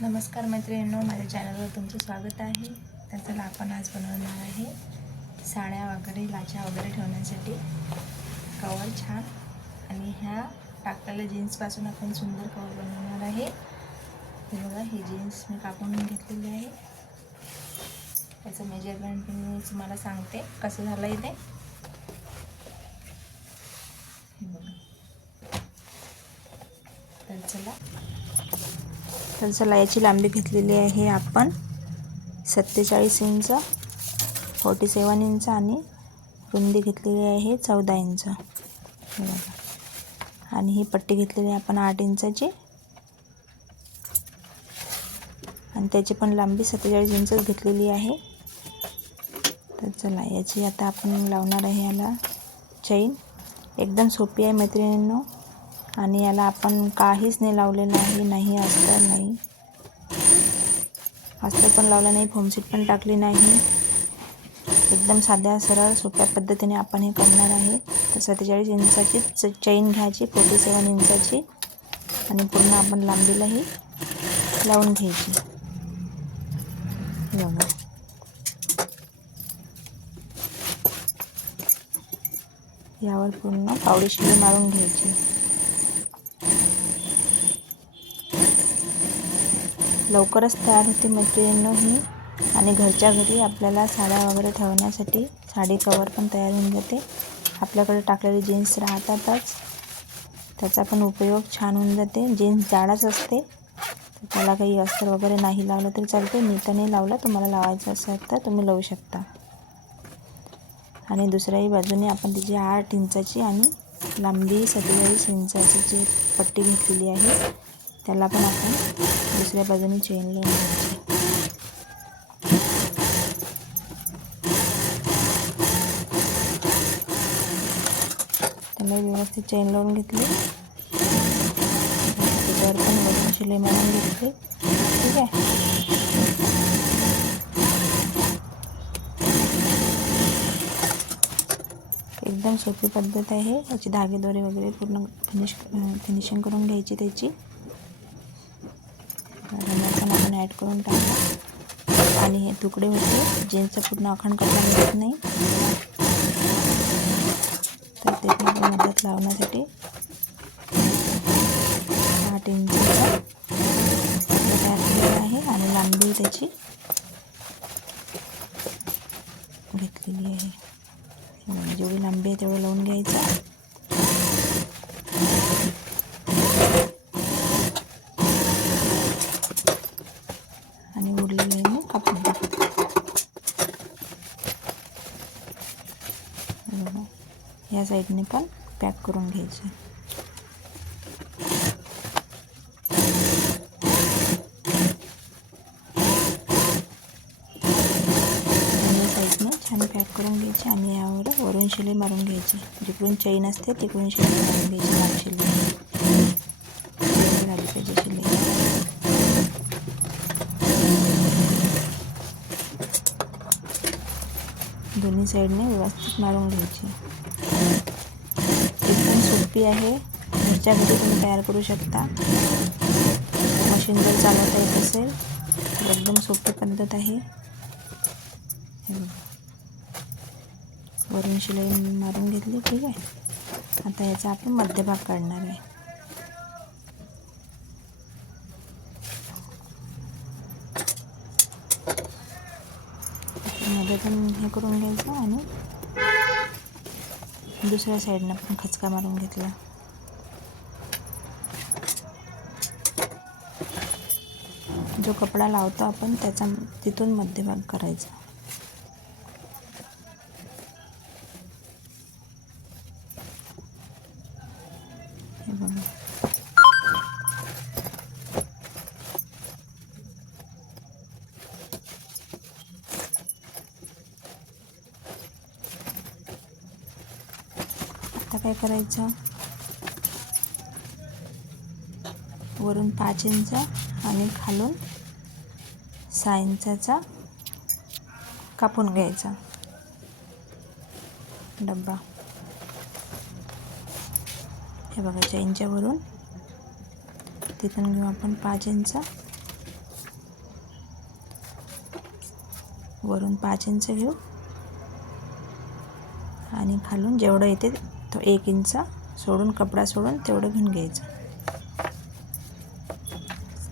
नमस्कार मैत्रिणींनो माझ्या चॅनलवर तुमचं स्वागत आहे. तर चला आपण आज बनवणार आहे साड्या वगैरे लाच्या वगैरे ठेवण्यासाठी. कवर छान. आणि ह्या टाकलेल्या जीन्सपासून आपण सुंदर कवर बनवणार आहे. हे बघा ही जीन्स मी कापून घेतलेली आहे. त्याचं मेजरमेंट मी तुम्हाला सांगते. कसं झालं आहे ते हे बघा तर चला तर चला याची लांबी घेतलेली आहे आपण. सत्तेचाळीस इंच फोर्टी सेवन इंच आणि रुंदी घेतलेली आहे चौदा इंच. आणि ही पट्टी घेतलेली आहे आपण आठ इंचाची. आणि त्याची पण लांबी सत्तेचाळीस इंचच घेतलेली आहे. तर चला याची आता आपण लावणार आहे याला चैन एकदम सोपी आहे मैत्रिणींनो. आणि याला आपण काहीच नाही लावलेलं आहे नाही अस्तर नाही. अस्तर पण लावलं नाही फोमसीट पण टाकली नाही. एकदम साध्या सरळ सोप्या पद्धतीने आपण हे करणार आहे. तर सत्तेचाळीस इंचाची चैन घ्यायची फोर्टी सेवन इंचाची आणि पूर्ण आपण लांबीलाही लावून घ्यायची. बघा यावर पूर्ण पावडी शिलाई मारून घ्यायची. लवकरच तयार होते मैत्रिणींनो ही. आणि घरच्या घरी आपल्याला साड्या वगैरे ठेवण्यासाठी साडी कवर पण तयार होऊन जाते. आपल्याकडे टाकलेले जीन्स राहतातच. त्याचा पण उपयोग छान होऊन जाते. जीन्स जाडच असते. तर त्याला काही अस्तर वगैरे नाही लावलं तरी चालते. मी तर नाही लावला. तुम्हाला लावायचं असेल तर तुम्ही लावू शकता. आणि दुसऱ्याही बाजूने आपण तिची आठ इंचाची आणि लांबी सत्तेचाळीस इंचाची जी पट्टी घेतलेली आहे त्याला पण आपण दुसऱ्या बाजूने चेन लावून घ्यायची त्याला व्यवस्थित चेन लावून घेतली. त्याच्यावर पण वजन शिलाई मारून घेतली. ठीक आहे. एकदम सोपी पद्धत आहे. याची धागेदोरे वगैरे पूर्ण फिनिश फिनिशिंग करून घ्यायची त्याची. रंगाचा पण आपण ॲड करून टाकला. आणि हे तुकडे होते जीन्सचा पूर्ण अखंड करता मिळत नाही. तर ते पण मदत लावण्यासाठी आठ इंचचा तयार केलेला आहे आणि लांबी त्याची घेतलेली आहे. म्हणजे जेवढी लांबी आहे तेवढं लावून घ्यायचं. आणि उरलेलं आहे मग कापून या साईडने पण पॅक करून घ्यायचं. आणि साईडने छान पॅक करून घ्यायची आणि यावर वरून शिली मारून घ्यायची. जिकडून चैन असते तिकडून शिलाई मारून घ्यायची. मागशिली झाली पाहिजे शिली. दोन्ही साईडने व्यवस्थित मारून घ्यायची. एकदम सोपी आहे. घरच्या घरी तुम्ही तयार करू शकता. मशीन जर चालवता येत असेल तर एकदम सोपी पद्धत आहे. वरून शिलाई मारून घेतली ठीक आहे. आता याचा आपण मध्यभाग काढणार आहे. मध्ये पण हे करून घ्यायचं आणि दुसऱ्या साईडनं पण खचका मारून घेतला. जो कपडा लावतो आपण त्याचा तिथून मध्यभाग करायचा. हे बघा. काय करायचं? वरून पाच इंच आणि खालून सहा इंचाचा कापून घ्यायचा. डब्बा. हे बघा चार इंचावरून तिथून घेऊ आपण पाच इंच वरून पाच इंच घेऊ. आणि खालून जेवढं येते तो एक इंच सोडून कपडा सोडून तेवढं घेऊन घ्यायचं.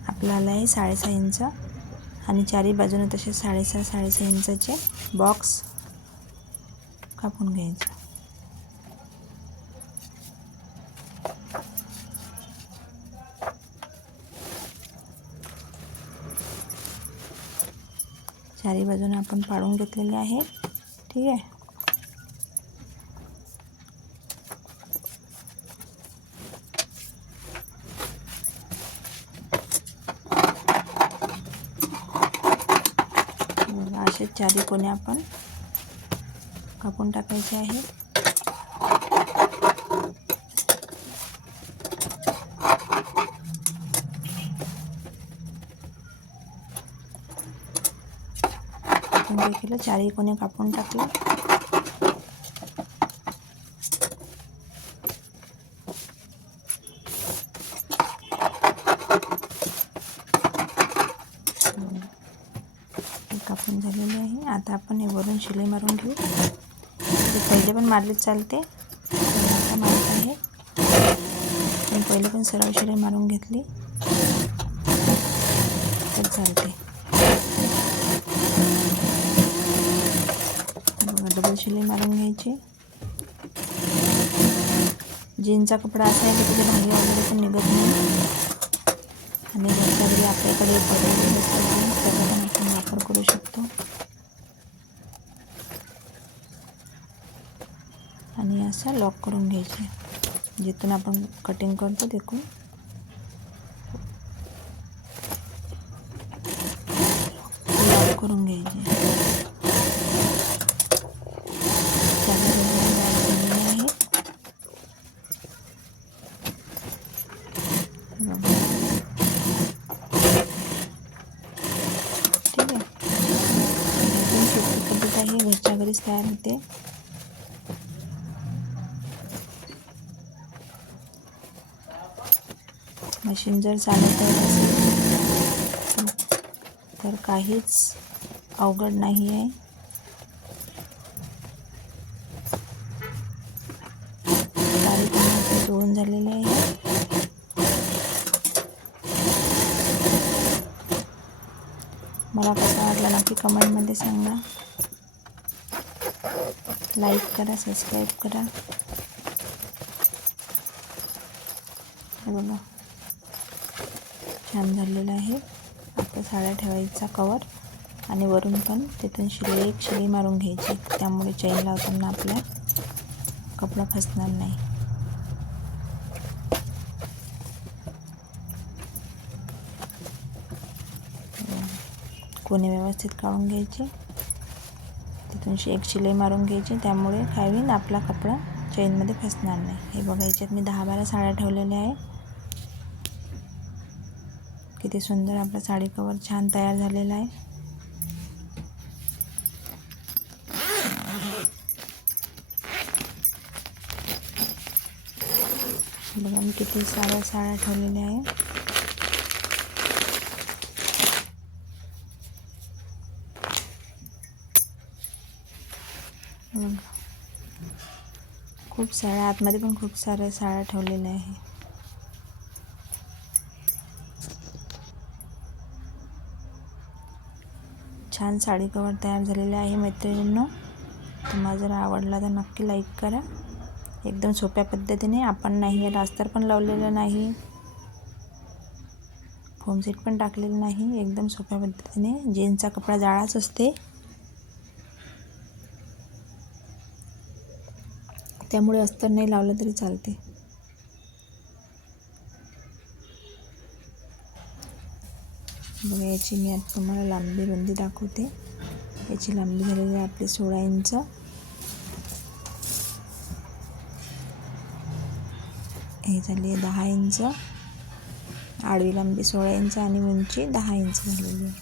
आपल्याला आहे साडेसहा इंच आणि चारही बाजूने तसे साडेसहा साडेसहा इंचाचे बॉक्स कापून घ्यायचं. चारी बाजूने आपण पाडून घेतलेले आहे. ठीक आहे बघा, असे चारी कोणी आपण कापून टाकायचे आहे देखील केलं चारही कोणी कापून टाकलं हे कापून झालेले आहे आता आपण हे वरून शिलाई मारून घेऊ. ते पहिले पण मारले चालते. आता मारत आहे. पण पहिले पण सरळ शिलाई मारून घेतली. तर चालते. डबल शिलाई मारून घ्यायची. जीनचा कपडा असा आहे की त्याचे भांगे वगैरे पण निघत नाही. आणि घरी आपल्याकडे पडेल त्याचा पण आपण वापर करू शकतो आणि असं लॉक करून घ्यायचे. जिथून आपण कटिंग करतो तिथून. लॉक करून घ्यायचे. आहे. ठीक आहे आहे घरच्या घरीच तयार होते. मशीन जर चालत असेल तर काहीच अवघड नाही आहे. सारे दोन झालेले आहे. मला कसा वाटला नक्की कमेंटमध्ये सांगा. लाईक करा सबस्क्राईब करा. बोला बघा. छान झालेलं आहे. आता साड्या ठेवायचा कवर आणि वरून पण तिथून शिलाई एक शिलाई मारून घ्यायची. त्यामुळे चैन लावताना आपल्या कपडा फसणार नाही. कोणी व्यवस्थित काढून घ्यायचे. तिथून एक शिलाई मारून घ्यायची. त्यामुळे काय होईल आपला कपडा चैनमध्ये फसणार नाही. हे बघा याच्यात मी दहा बारा साड्या ठेवलेल्या आहे किती सुंदर आपला साडी कवर छान तयार झालेला आहे. बघा मी किती साऱ्या साड्या ठेवलेल्या आहे. बघा. खूप साड्या आतमध्ये पण खूप साऱ्या साड्या ठेवलेल्या आहे. छान साडी कवर तयार झालेले आहे मैत्रिणींनो. तुम्हाला जर आवडला तर नक्की लाईक करा. एकदम सोप्या पद्धतीने. आपण नाही याला अस्तर पण लावलेलं नाही. फोमसेट पण टाकलेलं नाही. एकदम सोप्या पद्धतीने. जीन्सचा कपडा जाळाच असते. त्यामुळे अस्तर नाही लावलं तरी चालते. बघा याची मी आता तुम्हाला लांबी रुंदी दाखवते. याची लांबी झालेली आहे आपली सोळा इंच. हे झाली आहे दहा इंच. आडवी लांबी सोळा इंच आणि उंची दहा इंच झालेली आहे.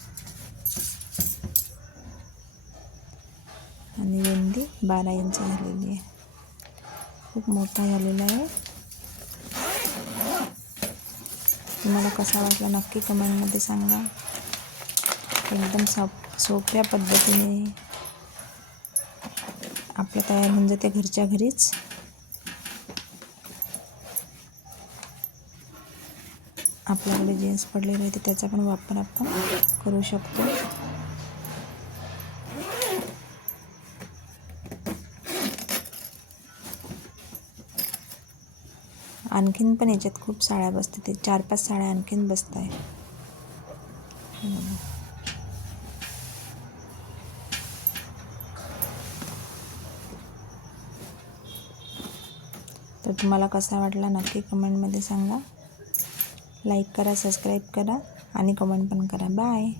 आणि रुंदी बारा इंच झालेली आहे. खूप मोठा झालेला आहे. तुम्हाला कसा वाटला नक्की कमेंटमध्ये सांगा. एकदम सॉफ्ट सोप्या पद्धतीने आपलं तयार होऊन जाते घरच्या घरीच. आपल्याकडे जीन्स पडलेले राहते त्याचा पण वापर आपण करू शकतो. आणखीन पण याच्यात खूप साड्या बसतात. ते चार पाच साड्या आणखीन बसत आहे तर तुम्हाला कसा वाटला नक्की कमेंटमध्ये सांगा. लाईक करा सबस्क्राईब करा आणि कमेंट पण करा. बाय.